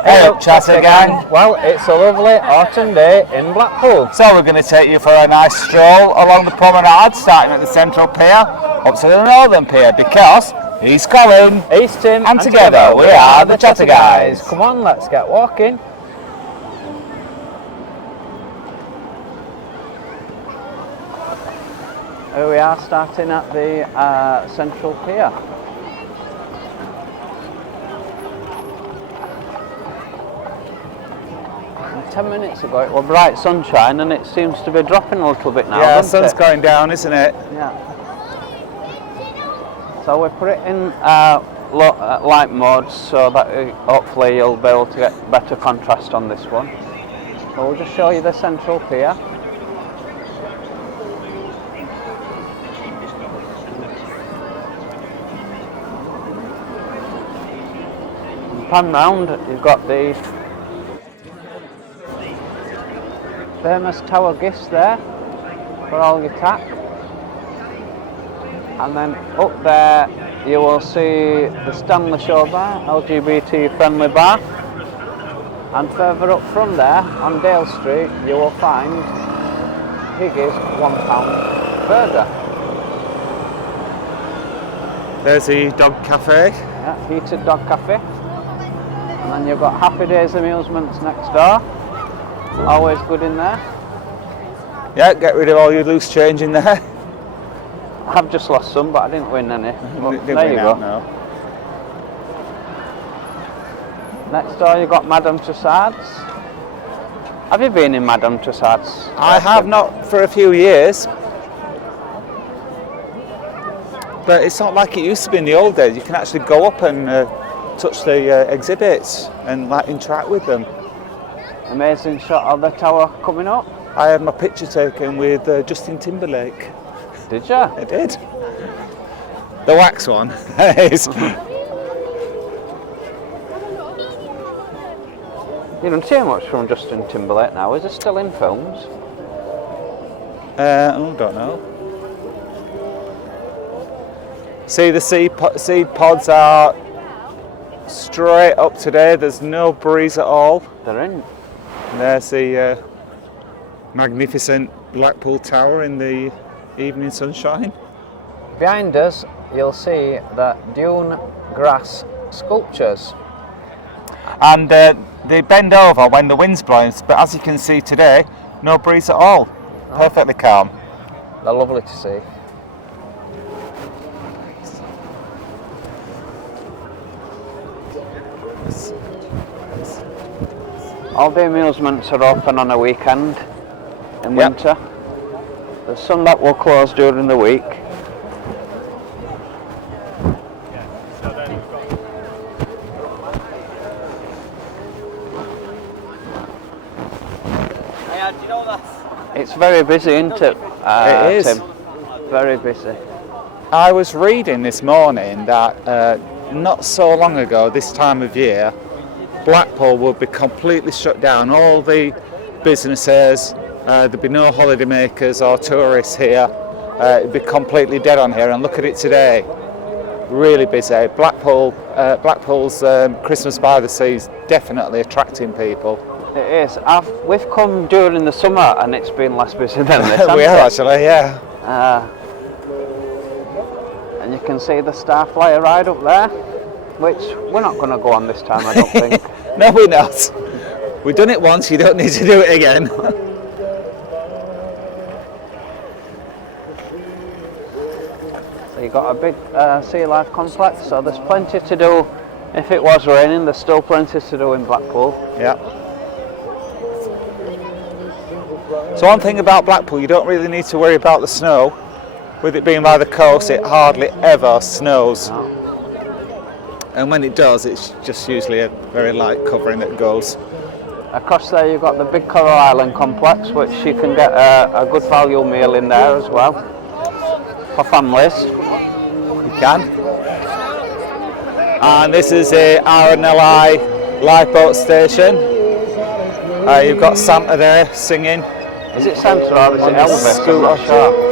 Hey up, Chatter Gang. Well, it's a lovely autumn day in Blackpool. So we're going to take you for a nice stroll along the promenade, starting at the Central Pier, up to the Northern Pier, because he's Colin, he's Tim, and together we are the Chatter Guys. Come on, let's get walking. Here we are, starting at the Central Pier. 10 minutes ago it was bright sunshine and it seems to be dropping a little bit now. Yeah, the sun's going down, isn't it? Yeah. So we put it in light mode so that hopefully you'll be able to get better contrast on this one. So we'll just show you the Central Pier. And pan round, you've got the famous tower gifts there for all your tack, and then up there you will see the Stanley Show Bar, LGBT friendly bar, and further up from there on Dale Street you will find Higgy's £1 burger. There's the dog cafe. Yeah, heated dog cafe, and then you've got Happy Days Amusements next door. Always good in there. Yeah, get rid of all your loose change in there. I've just lost some, but I didn't win any. There you go. No. Next door you got Madame Tussauds. Have you been in Madame Tussauds? I have not for a few years. But it's not like it used to be in the old days. You can actually go up and touch the exhibits and like interact with them. Amazing shot of the tower coming up. I had my picture taken with Justin Timberlake. Did you? I did. The wax one. You don't see much from Justin Timberlake now. Is he still in films? I don't know. See, the seed pods are straight up today. There's no breeze at all. They're in. And there's the magnificent Blackpool Tower in the evening sunshine. Behind us, you'll see the dune grass sculptures. And they bend over when the wind's blowing, but as you can see today, no breeze at all. Oh. Perfectly calm. They're lovely to see. All the amusements are open on a weekend in winter. There's some that will close during the week. It's very busy, isn't it? It is. Tim? Very busy. I was reading this morning that not so long ago, this time of year, Blackpool would be completely shut down. All the businesses, there'd be no holidaymakers or tourists here. It'd be completely dead on here. And look at it today, really busy. Blackpool's Christmas by the Sea is definitely attracting people. It is. We've come during the summer and it's been less busy than this. We are actually, yeah. And you can see the Starflyer ride up there, which we're not going to go on this time, I don't think. No, we're not. We've done it once, you don't need to do it again. So you've got a big sea life complex, so there's plenty to do. If it was raining, there's still plenty to do in Blackpool. Yeah. So one thing about Blackpool, you don't really need to worry about the snow. With it being by the coast, it hardly ever snows. No. And when it does, it's just usually a very light covering that goes. Across there you've got the big Coral Island complex, which you can get a good value meal in there as well. For families. You can. And this is a RNLI lifeboat station. You've got Santa there singing. Is it Santa or is it Elvis? I'm not sure.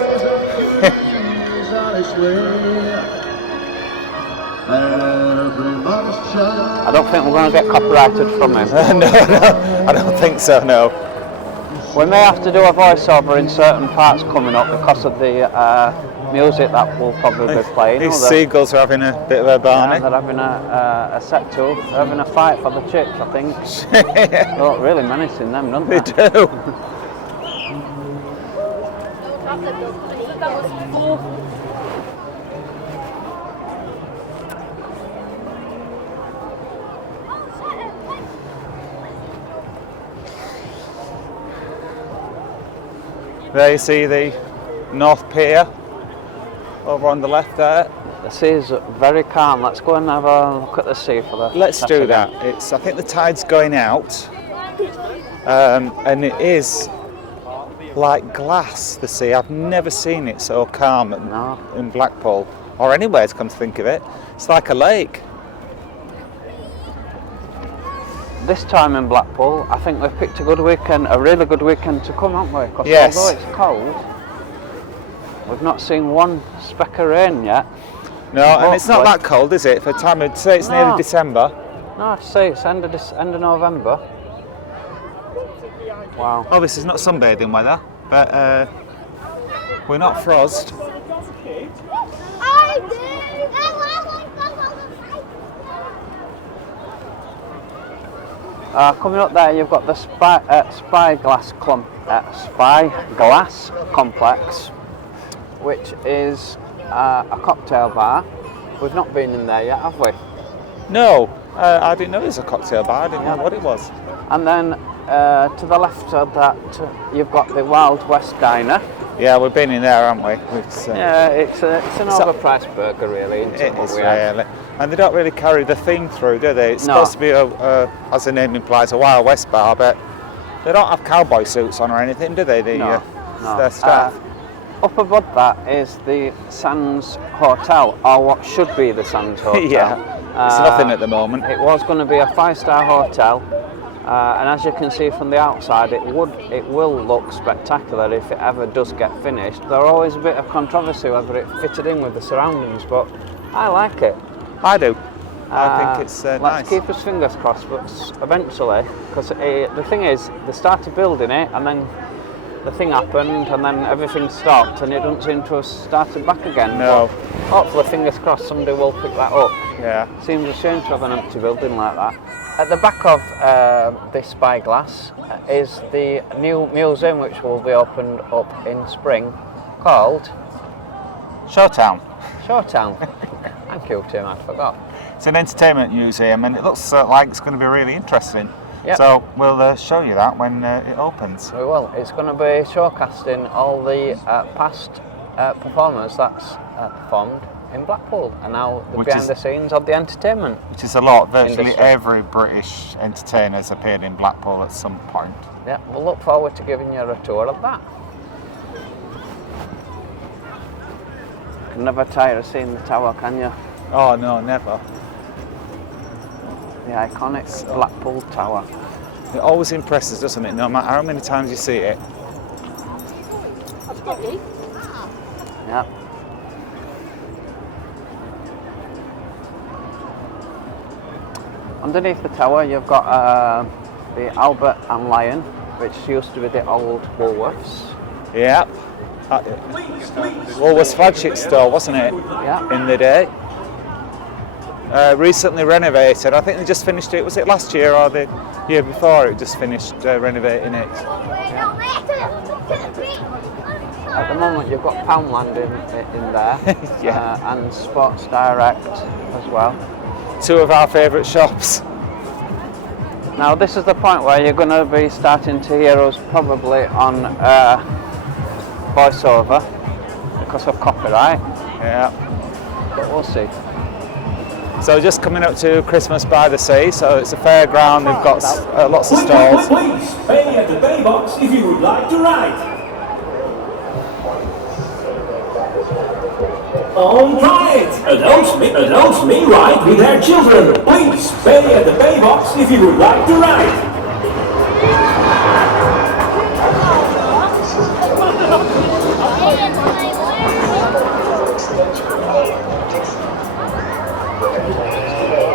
I don't think we're going to get copyrighted from him. No, I don't think so, no. We may have to do a voiceover in certain parts coming up because of the music that we'll probably be playing. These seagulls are having a bit of a barney. Yeah, they're having a set to. They're having a fight for the chips, I think. They look really menacing, them, don't they? They do. There you see the North Pier over on the left there. The sea is very calm. Let's go and have a look at the sea for the Let's do that. I think the tide's going out, and it is like glass, the sea. I've never seen it so calm in Blackpool, or anywhere to come to think of it. It's like a lake. This time in Blackpool, I think we've picked a good weekend, a really good weekend to come, haven't we? Because yes. Although it's cold, we've not seen one speck of rain yet. No, and it's not that cold, is it? For time, I'd say it's nearly December. No, I'd say it's end of November. Wow. Obviously, it's not sunbathing weather, but we're not frost. Coming up there, you've got the Spyglass Complex, which is a cocktail bar. We've not been in there yet, have we? No, I didn't know it was a cocktail bar. I didn't know what it was. And then to the left of that, you've got the Wild West Diner. Yeah, we've been in there, haven't we? Yeah, it's an overpriced burger, really. It is really. And they don't really carry the theme through, do they? It's supposed to be, as the name implies, a Wild West bar, but they don't have cowboy suits on or anything, do they? No. Their staff. Up above that is the Sands Hotel, or what should be the Sands Hotel. Yeah, it's nothing at the moment. It was going to be a 5-star hotel, and as you can see from the outside, it will look spectacular if it ever does get finished. There's always a bit of controversy whether it fitted in with the surroundings, but I like it. I do. I think it's nice. Let's keep our fingers crossed, but eventually, because the thing is, they started building it, and then the thing happened, and then everything stopped, and it doesn't seem to have started back again. No. But hopefully, fingers crossed, somebody will pick that up. Yeah. Seems a shame to have an empty building like that. At the back of this Spyglass is the new museum, which will be opened up in spring, called Showtown. Showtown. Thank you, Tim, I forgot. It's an entertainment museum, and it looks like it's going to be really interesting. Yep. So we'll show you that when it opens. We will. It's going to be showcasing all the past performers that's performed in Blackpool, and now the behind the scenes of the entertainment. Which is a lot. Virtually every British entertainer has appeared in Blackpool at some point. Yeah, we'll look forward to giving you a tour of that. You can never tire of seeing the tower, can you? Oh no, never. The iconic Blackpool Tower. It always impresses, doesn't it? No matter how many times you see it. Yeah. Underneath the tower, you've got the Albert and Lion, which used to be the old Woolworths. Yeah. Woolworths flagship store, wasn't it? Yeah. In the day. Recently renovated. I think they just finished it. Was it last year or the year before? It just finished renovating it. Yeah. At the moment, you've got Poundland in there, yeah. And Sports Direct as well. Two of our favourite shops. Now, this is the point where you're going to be starting to hear us probably on voiceover because of copyright. Yeah. But we'll see. So just coming up to Christmas by the Sea, so it's a fairground, they've got lots of stalls. Please pay at the pay box if you would like to ride. All right, adults may ride with their children. Please pay at the pay box if you would like to ride.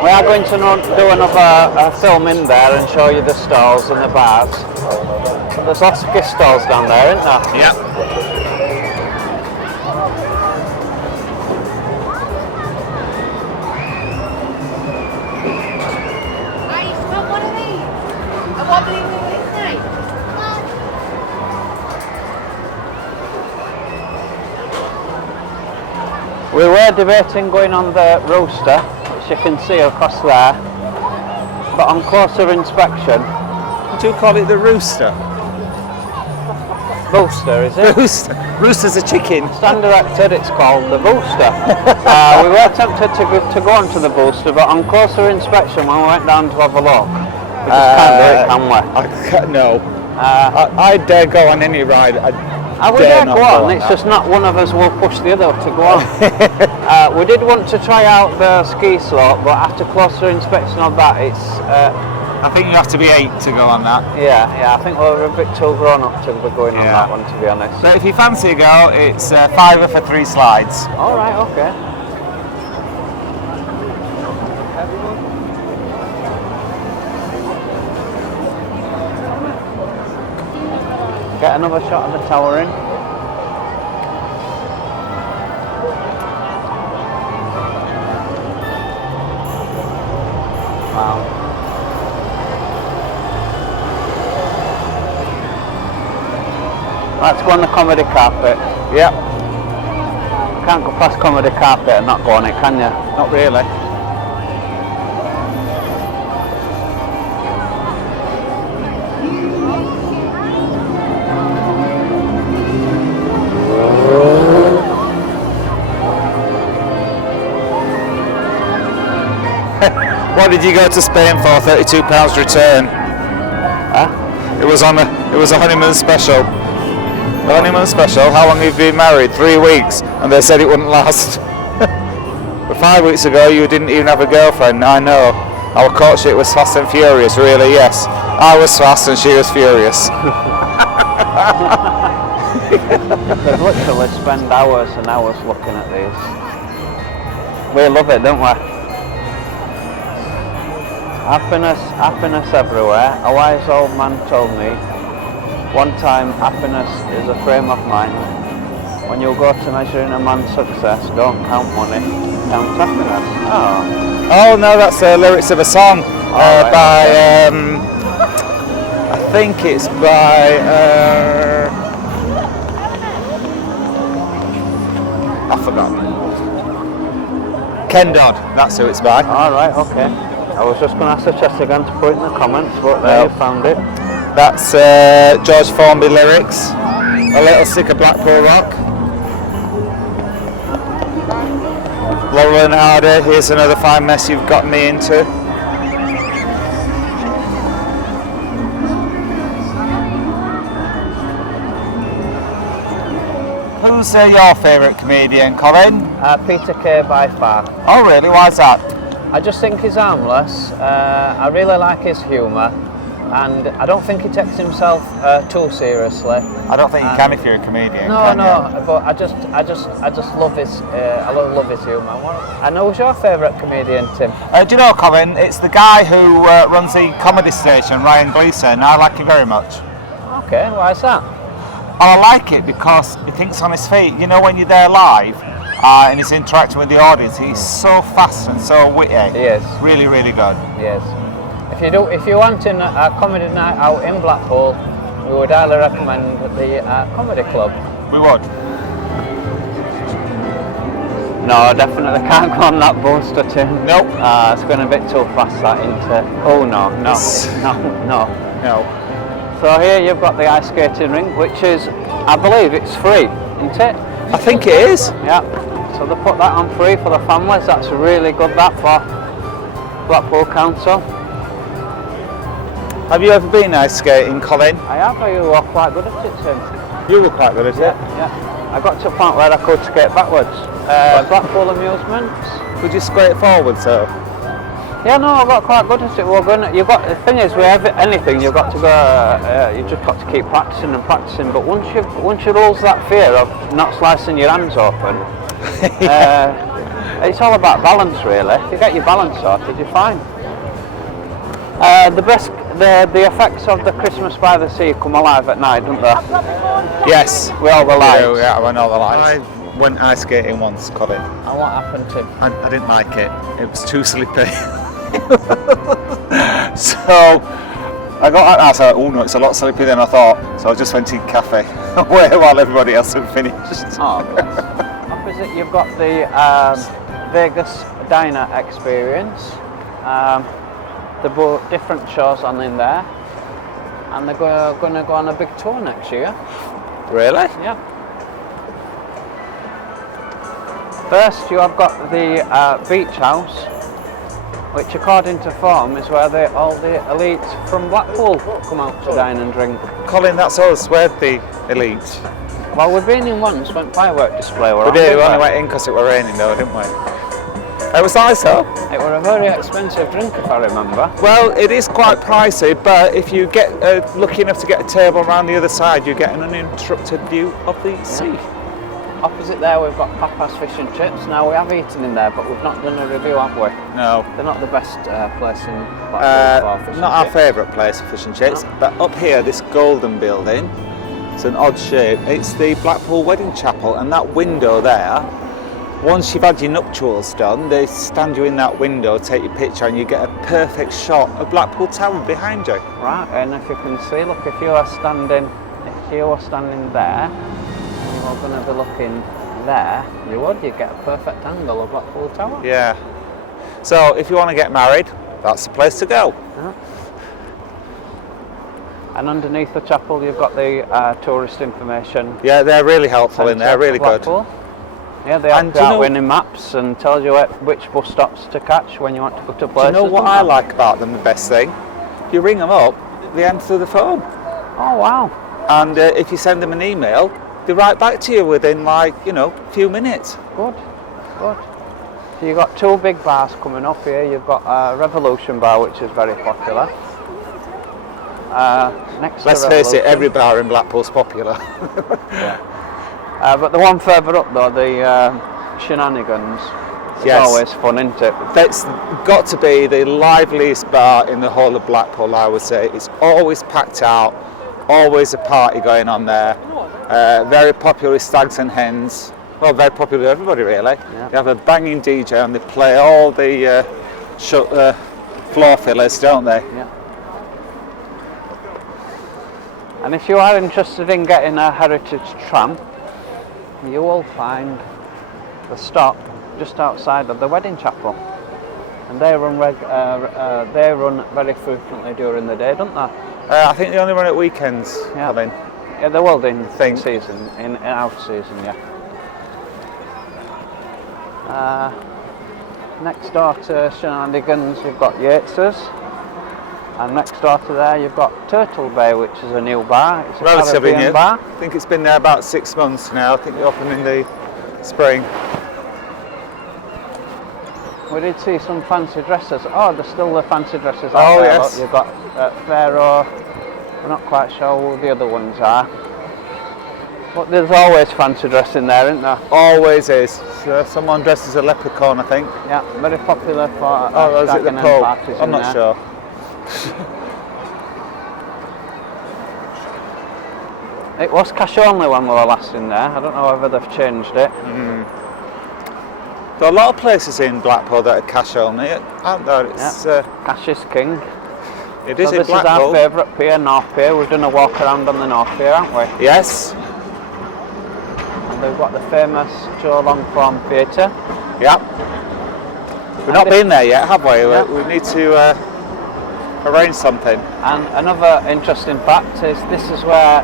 We are going to do another film in there and show you the stalls and the bars. But there's lots of gift stalls down there, isn't there? Yeah. We were debating going on the rooster, which you can see across there, but on closer inspection... Would you call it the rooster? Rooster, is it? Rooster. Rooster's a chicken. Stand directed, it's called the booster. We were tempted to go onto the booster, but on closer inspection, when we went down to have a look, we just can't do it, can we? No. I dare go on any ride. I would dare go on, it's just not one of us will push the other to go on. We did want to try out the ski slope, but after closer inspection of that, it's... I think you have to be 8 to go on that. Yeah, I think we're a bit too grown up to be going on that one, to be honest. So if you fancy a go, it's £5 for 3 slides. Alright, okay. Get another shot of the tower in. Wow. Let's go on the comedy carpet. Yep. Can't go past comedy carpet and not go on it, can you? Not really. What did you go to Spain for? £32 return. Huh? It was a honeymoon special. The honeymoon special. How long have you been married? 3 weeks, and they said it wouldn't last. But 5 weeks ago, you didn't even have a girlfriend. I know. Our courtship was fast and furious. Really, yes. I was fast and she was furious. Could literally spend hours and hours looking at these. We love it, don't we? Happiness everywhere. A wise old man told me one time, happiness is a frame of mind. When you go to measuring a man's success, don't count money, count happiness. Oh no, that's the lyrics of a song by I think it's by I've forgotten. Ken Dodd, that's who it's by. Alright, okay. I was just going to ask the chest again to put it in the comments, but there you found it. That's George Formby lyrics. A little sick of Blackpool rock. Laurel and Hardy, here's another fine mess you've got me into. Who's your favourite comedian, Colin? Peter Kay by far. Oh really, why's that? I just think he's harmless. I really like his humour, and I don't think he takes himself too seriously. I don't think you can if you're a comedian. No, but I just love his. I love his humour. And who's your favourite comedian, Tim? Do you know, Colin? It's the guy who runs the comedy station, Ryan Gleeson. I like him very much. Okay, why is that? Well, I like it because he thinks on his feet. You know, when you're there live and he's interacting with the audience, he's so fast and so witty. He is. Really, really good. Yes. If you want a comedy night out in Blackpool, we would highly recommend the Comedy Club. We would. No, definitely can't go on that booster, Tim. Nope. It's going a bit too fast, that, into. Oh no. So here you've got the ice skating rink, which is, I believe it's free, isn't it? I think it is. Yeah. So they put that on free for the families. That's really good, that, for Blackpool Council. Have you ever been ice skating, Colin? I have. You were quite good at it, Tim. You were quite good at it? Yeah. I got to a point where I could skate backwards. Blackpool amusements. Could you skate forwards though? Yeah, no, I got quite good at it. The thing is, with anything, you've got to go. You just got to keep practicing and practicing. But once you lose that fear of not slicing your hands open, It's all about balance, really. If you get your balance sorted, you're fine. The effects of the Christmas by the Sea come alive at night, don't they? Yes. With all the lights. Yeah, with all the lights. I went ice skating once, Colin. And what happened, Tim? I didn't like it. It was too slippy. So I got out and I thought, oh no, it's a lot slippy than I thought. So I just went in cafe while everybody else had finished. Oh, bless. Opposite, you've got the Vegas Diner experience. There are different shows on in there, and they're going to go on a big tour next year. Really? Yeah. First, you have got the beach house, which, according to form, is where all the elites from Blackpool come out to dine and drink. Colin, that's us. We're the elite. Well, we've been in once when firework display were We on, did. We didn't only went in because it were raining, though, didn't we? It was nice, though. It was a very expensive drink, if I remember. Well, it is quite pricey, but if you get lucky enough to get a table around the other side, you get an uninterrupted view of the sea. Opposite there, we've got Papa's Fish and Chips. Now, we have eaten in there, but we've not done a review, have we? No. They're not the best place in Blackpool for fish not and our chips. favourite place for fish and chips, No. but up here, this golden building, it's an odd shape. It's the Blackpool Wedding Chapel, and that window there, once you've had your nuptials done, they stand you in that window, take your picture, and you get a perfect shot of Blackpool Tower behind you. Right, and if you can see, look, if you were standing there, and you were going to be looking there, you'd get a perfect angle of Blackpool Tower. Yeah. So if you want to get married, that's the place to go. Yeah. And underneath the chapel, you've got the tourist information. Yeah, they're really helpful in there, centre really for good. Blackpool. Yeah, they have And do you know- winning maps and tells you which bus stops to catch when you want to go to Do places. you know what don't I they? like about them, the best thing? You ring them up, they answer the phone. Oh, wow. And if you send them an email, they write back to you within a few minutes. Good, good. So you've got two big bars coming up here. You've got Revolution Bar, which is very popular. Next to Let's face it, Revolution. every bar in Blackpool's popular. But the one further up though, the Shenanigans, it's Yes. always fun, isn't it? That's got to be the liveliest bar in the whole of Blackpool, I would say. It's always packed out, always a party going on there. Very popular with stags and hens. Well, very popular with everybody, really. Yeah. They have a banging DJ and they play all the floor fillers, don't they? Yeah. And if you are interested in getting a heritage tram, you will find the stop just outside of the wedding chapel, and they run very frequently during the day, don't they? I think they only run at weekends, Yeah. Colin. Yeah, they will in Think. season, in out season, yeah. Next door to Shenanigans, you've got Yates's, and next door to there, you've got Turtle Bay, which is a new bar. It's a Relatively Caribbean new. bar. I think it's been there about 6 months now. I think they opened in the spring. We did see some fancy dresses. Oh, there's still the fancy dresses out Oh, there. yes. Look, you've got Pharaoh. We're not quite sure who the other ones are. But there's always fancy dress in there, isn't there? Always is. Someone dressed as a leprechaun, I think. Yeah, very popular for Oh, is it the shagging and Pope? parties I'm in not there. sure. It was cash only when we were last in there. I don't know whether they've changed it. There are a lot of places in Blackpool that are cash only, aren't there? It's, Cash is king. it is So in this is our Blackpool. favourite pier, North Pier. We've done a walk around on the North Pier, haven't we? Yes. And we've got the famous Joe Longform Theatre. Yeah. We've not been there yet, have we? Yeah. We need to arrange something. And another interesting fact is this is where,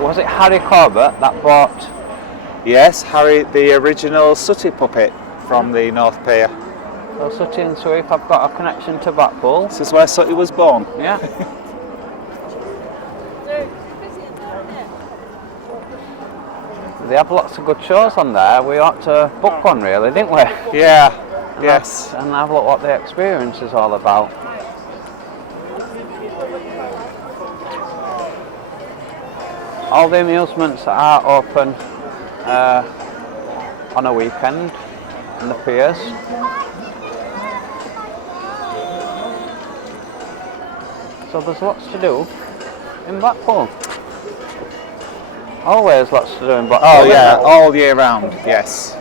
was it Harry Corbett that bought? Yes, Harry, the original Sooty puppet from the North Pier. So Sooty and Sweep have got a connection to Blackpool. This is where Sooty was born. Yeah. They have lots of good shows on there. We ought to book one really, didn't we? Yeah. Yes. And have a look what the experience is all about. All the amusements are open on a weekend. and the piers. So there's lots to do in Blackpool. Always lots to do in Blackpool. Oh yeah, all year round, yes.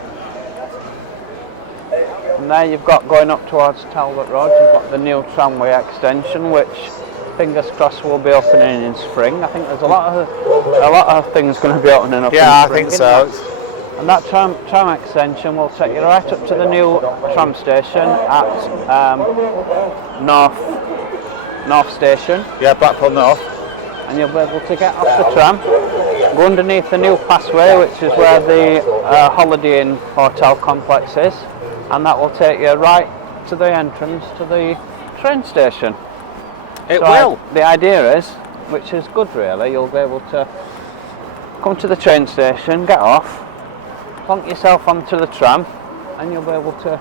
And there you've got, going up towards Talbot Road, you've got the new tramway extension, which fingers crossed will be opening in spring. I think there's a lot of things going to be opening up. Yeah, in spring, I think so. And that tram extension will take you right up to the new tram station at North Station. Yeah, Blackpool North. And you'll be able to get off the tram, go underneath the new passway, which is where the Holiday Inn Hotel complex is, and that will take you right to the entrance to the train station. It will. The idea is, which is good really, you'll be able to come to the train station, get off, plonk yourself onto the tram, and you'll be able to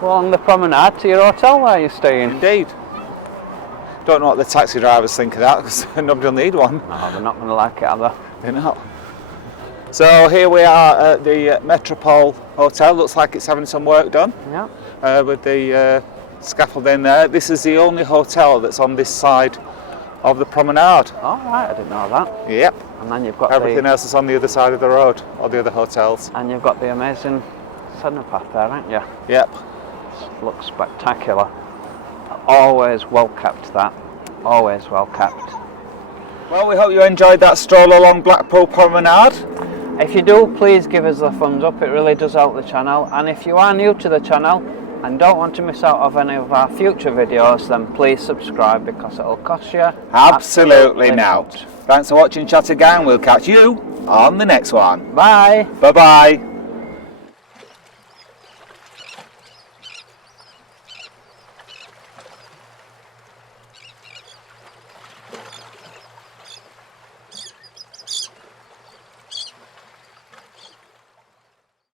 go along the promenade to your hotel where you're staying. Indeed. Don't know what the taxi drivers think of that, because nobody will need one. No, they're not going to like it, are they? They're not. So here we are at the Metropole Hotel. Looks like it's having some work done. Yeah. With the scaffolding there. This is the only hotel that's on this side of the promenade. Oh right, I didn't know that. Yep. And then you've got everything else is on the other side of the road, or the other hotels. And you've got the amazing centre path there, haven't you? Yep. It looks spectacular. Always well kept, that. Always well kept. Well, we hope you enjoyed that stroll along Blackpool Promenade. If you do, please give us a thumbs up, it really does help the channel. And if you are new to the channel and don't want to miss out of any of our future videos, then please subscribe, because it'll cost you absolutely not. Thanks for watching, Chat Gang. We'll catch you on the next one. Bye. Bye bye.